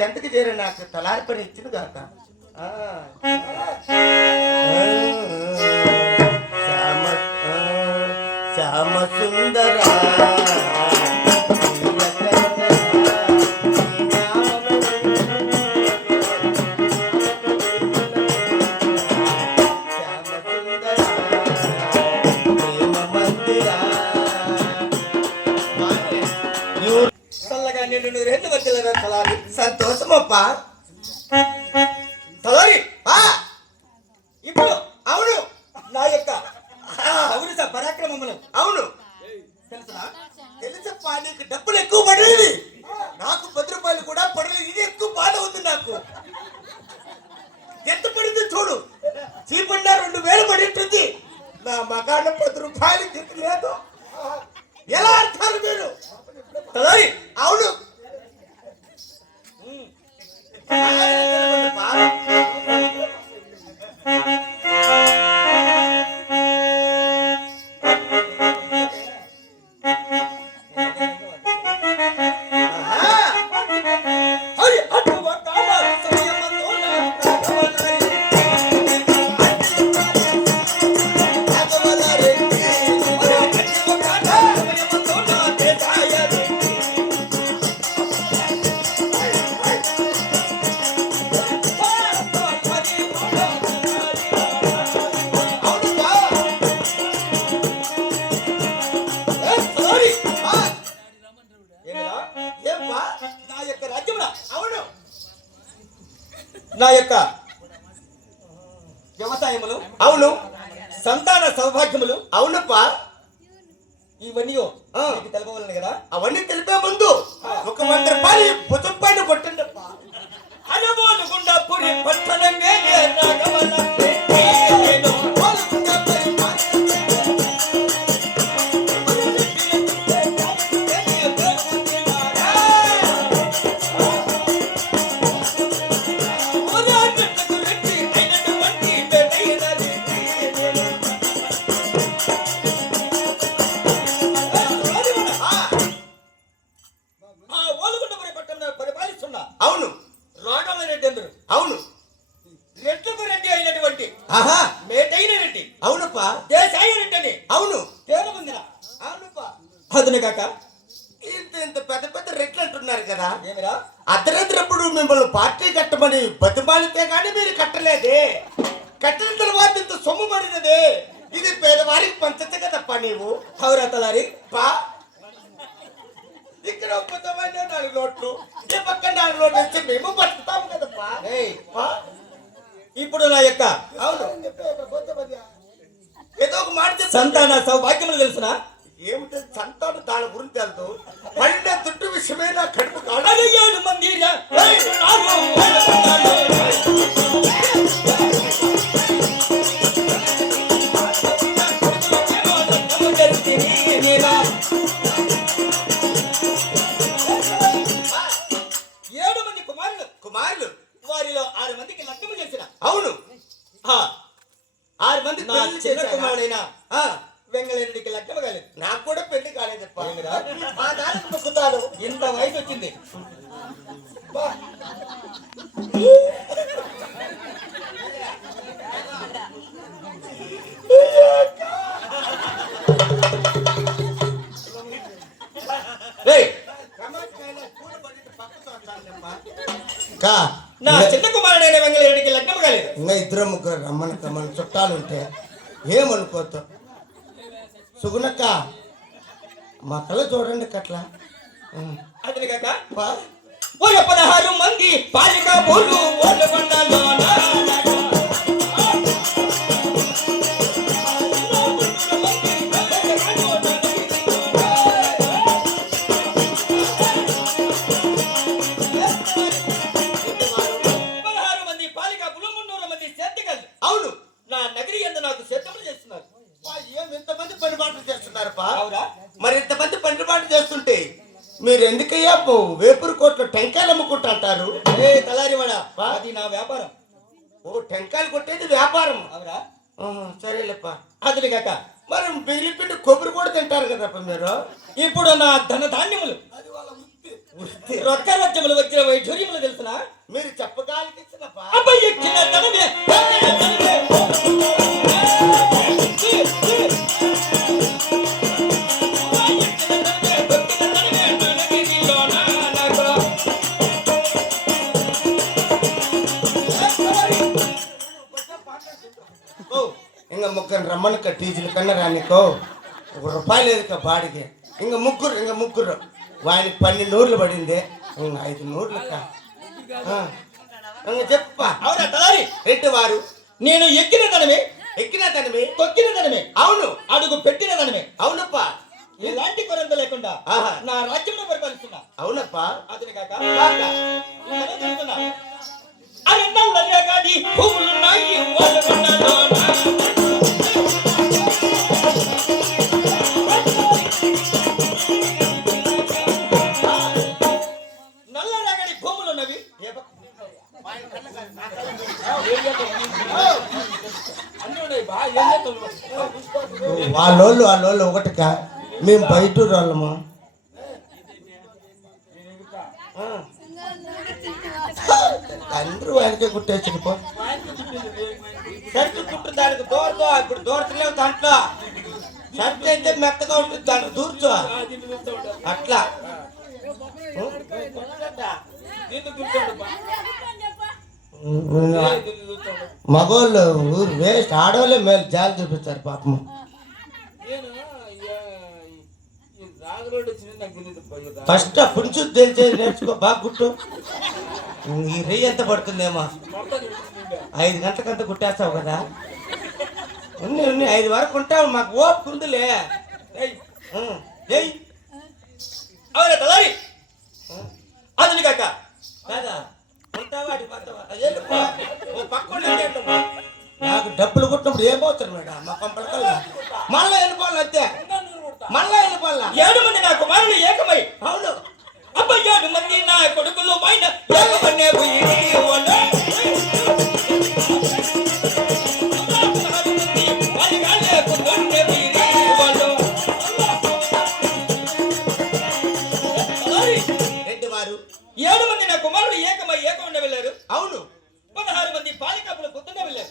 చెంతకి చేరే నాకు తలారి పని ఇచ్చింది కాక శ్యామ సుందర సంతోషమప్పా తలారి ఇప్పుడు అవును నా యొక్క పౌరుష పరాక్రమములు అవును తెలుసప్పా నీకు డబ్బులు ఎక్కువ పడలేదు నాకు 10 రూపాయలు కూడా పడలేదు ఇది ఎక్కువ బాధ ఉంది నాకు ఎంత పడింది చూడు చీపండా 2000 పడింటుంది నా మగాళ్ళ 10 రూపాయలు గిట్టు లేదు ఎలా అర్థాలు మీరు తలారి అవును నా యొక్క వ్యవసాయములు అవును సంతాన సౌభాగ్యములు అవునప్పా ఇవన్నీ తెలపవలను కదా అవన్నీ తెలిపే ముందు 100 రూపాయలు భుజం పైన కొట్టండి అనబోలుగుండా పురి పట్టణంగే అవును రాఘవ రెడ్డి అందరు అవును రెడ్లకు రెడ్డి అయినటువంటి మేటైన రెడ్డి అవునప్పా దేశాయ రెడ్డి అని అవును తేనముందిన అవునప్పా అదునే కాక ఇంత పెద్ద పెద్ద రెట్లు అంటున్నారు కదా ఏమిరా అర్ధరాత్రప్పుడు మిమ్మల్ని పార్టీ కట్టమని బతిమాలితే కానీ మీరు కట్టలేదే కట్టిన తర్వాత ఇంత సొమ్ము పడినదే ఇది పేదవారికి పంచతే కదప్పా నీవు అవురా తలారి పా ఇక్కడ 4 నోట్లు ఈ పక్క 4 నోట్లు ఇచ్చి మేము బతుకుతాము కదప్పా ఇప్పుడు నా యొక్క అవును ఏదో ఒక మాట సంతాన సౌభాగ్యములు తెలుసునా ఏమిటి సంతానం దాని గురించి తెలుసు పండే దుడ్డు విషయమే నా కడుపు కాదు మంది కుమారులు వారిలో 6 మందికి లగ్నము చేసిన అవును 6 మంది చిన్న కుమారుడైన వెంగళరెడ్డికి లగ్నము కాలేదు నాకు కూడా పెళ్లి కాలేదప్ప ఇంత వయసు వచ్చింది నా చిన్న కుమారుడైన వెంగళరెడ్డికి లగ్నం కాలేదు. ఇంకా ఇద్దరు ముగ్గురు రమ్మనక మన చుట్టాలు ఉంటే ఏమనుకోతాం. సుగుణక్క మా కళ్ళ చూడండి కట్లా. అతని కాక 16 మంది బాలిక పూలు ఓళ్ళ కొండలోన మరి ఇంతమంది పనిపాటు చేస్తుంటే మీరు ఎందుకయ్యా వేపూరు కోట్లో టెంకాయలు అమ్ముకుంటారు? తలారివాడ అది నా వ్యాపారం. ఓ టెంకాయలు కొట్టేది వ్యాపారం. అవురా? సరేలేప్ప. అతని కాక మరి మిగిలిపిండి కొబ్బరి కూడా తింటారు కదప్ప మీరు. ఇప్పుడు నా ధన ధాన్యములు రొక్క రజ్యములు వచ్చిన వైఢూర్యములు తెలుసునా? మీరు చెప్పగాలికి ఇంకా ముగ్గురు రమ్మనక టీచర్ల కన్నా రానికో ₹1 లేదు బాడికి. ఇంకా ముగ్గురు వానికి 12 నూర్లు పడింది. 5 నూర్లు చెప్ప. అవునా తలారి? రెడ్డి వారు నేను ఎక్కిన తనమే తొక్కిన తనమే. అవును. అడుగు పెట్టిన తనమే. అవునప్ప. ఎలాంటి కొరంత లేకుండా నా రాజ్యంలో పరిపాలిస్తున్నా. అవునప్ప. అతని కాక అరెండల్లాది భూములున్నాయి వాళ్ళ కొండలోన. నల్లరగడి భూములున్నవి. వాళ్ళోళ్ళు ఒకటికా మేము బయట వాళ్ళము. అందరూ ఆయనకే కుట్టేసి సరికి కుట్టు దానికి దూరతో. ఇప్పుడు దూరతలేవు దాంట్లో. సరికి అయితే మెత్తగా ఉంటుంది దాంట్లో దూర్చో అట్లా. మగోళ్ళు ఊరు వేస్ట్. ఆడవాళ్ళే మేలు జాలి చూపిస్తారు పాపము. ఫస్ట్ పుంచు తెలిసే నేర్చుకో బాగా గుట్టు. ఈ రెయ్యి ఎంత పడుతుందేమో. 5 గంటలకంతా కుట్టేస్తావు కదా. ఉన్ని 5 వరకు ఉంటావు. మాకు ఓపిక ఉందిలే. అవునా తలారి? అతని కాక కాదా ఉంటావా అడి పోతావా? నాకు డబ్బులు కొట్టినప్పుడు ఏమవుతారు మేడం మా కంపలకల్లా. మళ్ళీ వెళ్ళిపోవాలి అంతే. మళ్ళీ వెళ్ళిపోవాలా. 7 మంది నా కుమారులు ఏకమై. అవును. అబ్బా 7 మంది నా కొడుకులు పైన ఏకమనే రెడ్డి వారు 7 మంది నా కుమారులు ఏకమై వెళ్ళారు. అవును. 16 మంది బాలికలు పొద్దున్నే వెళ్ళారు.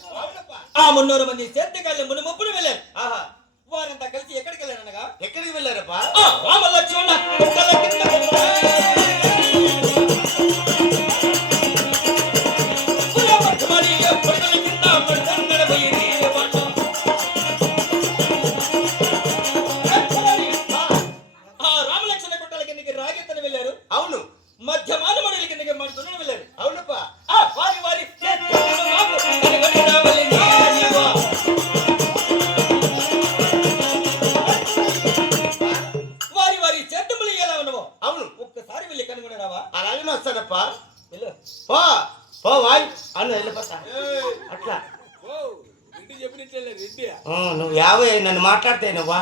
ఆ 300 మంది సేద్యకాళ్ళు మునుముప్పును వెళ్ళారు. వారంతా కలిసి ఎక్కడికి వెళ్ళారనగా? ఎక్కడికి వెళ్ళారప్పా? రామలక్ష్మణ పుట్టల కింద రామలక్ష్మణ గుట్టల కిందకి రాగెత్తని వెళ్ళారు. అవును. మధ్య మానవుడి కిందకి మడుతున్న వెళ్ళారు. అవునప్పా. వారి వారి చేతులు ఎలా ఉన్నావో అవును ఒక్కసారి వెళ్ళి కనుగొనరావా? అలాగే వస్తానప్పా. వెళ్ళు. పో వాయ్ అన్న వెళ్ళిపోతా అట్లా. నువ్వు 50 నన్ను మాట్లాడితే నువ్వా